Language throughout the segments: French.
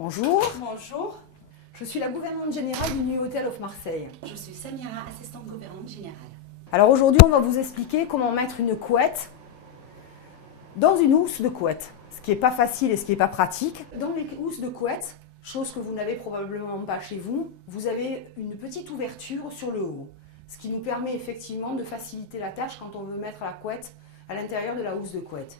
Bonjour, Bonjour, je suis la gouvernante générale du New Hotel of Marseille. je suis Samira, assistante gouvernante générale. Alors aujourd'hui, on va vous expliquer comment mettre une couette dans une housse de couette. Ce qui n'est pas facile et ce qui n'est pas pratique. Dans les housses de couette, chose que vous n'avez probablement pas chez vous, vous avez une petite ouverture sur le haut. Ce qui nous permet effectivement de faciliter la tâche quand on veut mettre la couette à l'intérieur de la housse de couette.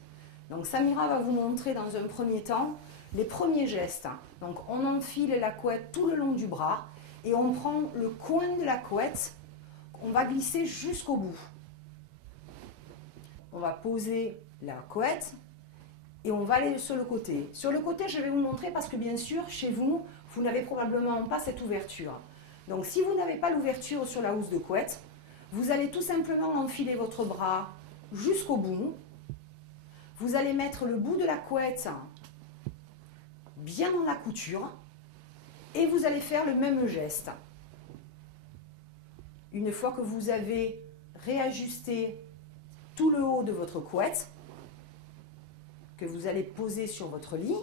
Donc Samira va vous montrer dans un premier temps les premiers gestes. Donc on enfile la couette tout le long du bras et on prend le coin de la couette, on va glisser jusqu'au bout. On va poser la couette et on va aller sur le côté. Sur le côté, je vais vous montrer parce que bien sûr, chez vous, vous n'avez probablement pas cette ouverture. Donc si vous n'avez pas l'ouverture sur la housse de couette, vous allez tout simplement enfiler votre bras jusqu'au bout. Vous allez mettre le bout de la couette bien dans la couture et vous allez faire le même geste. Une fois que vous avez réajusté tout le haut de votre couette, que vous allez poser sur votre lit,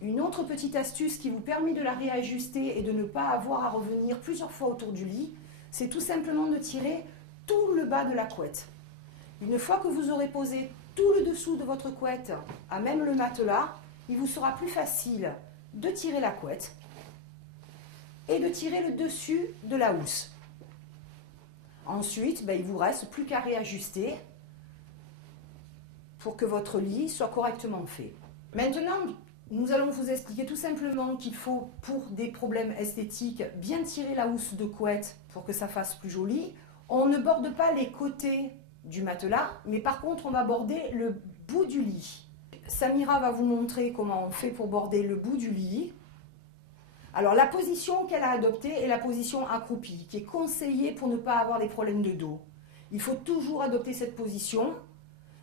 une autre petite astuce qui vous permet de la réajuster et de ne pas avoir à revenir plusieurs fois autour du lit, c'est tout simplement de tirer tout le bas de la couette. Une fois que vous aurez posé tout le dessous de votre couette à même le matelas, il vous sera plus facile de tirer la couette et de tirer le dessus de la housse. Ensuite, il ne vous reste plus qu'à réajuster pour que votre lit soit correctement fait. Maintenant, nous allons vous expliquer tout simplement qu'il faut, pour des problèmes esthétiques, bien tirer la housse de couette pour que ça fasse plus joli. On ne borde pas les côtés du matelas, mais par contre, on va border le bout du lit. Samira va vous montrer comment on fait pour border le bout du lit. Alors, la position qu'elle a adoptée est la position accroupie, qui est conseillée pour ne pas avoir des problèmes de dos. Il faut toujours adopter cette position,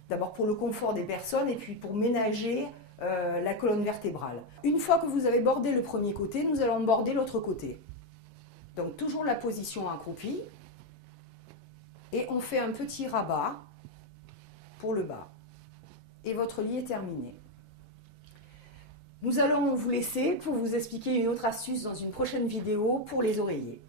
d'abord pour le confort des personnes et puis pour ménager la colonne vertébrale. Une fois que vous avez bordé le premier côté, nous allons border l'autre côté. Donc, toujours la position accroupie. Et on fait un petit rabat pour le bas. Et votre lit est terminé. Nous allons vous laisser pour vous expliquer une autre astuce dans une prochaine vidéo pour les oreillers.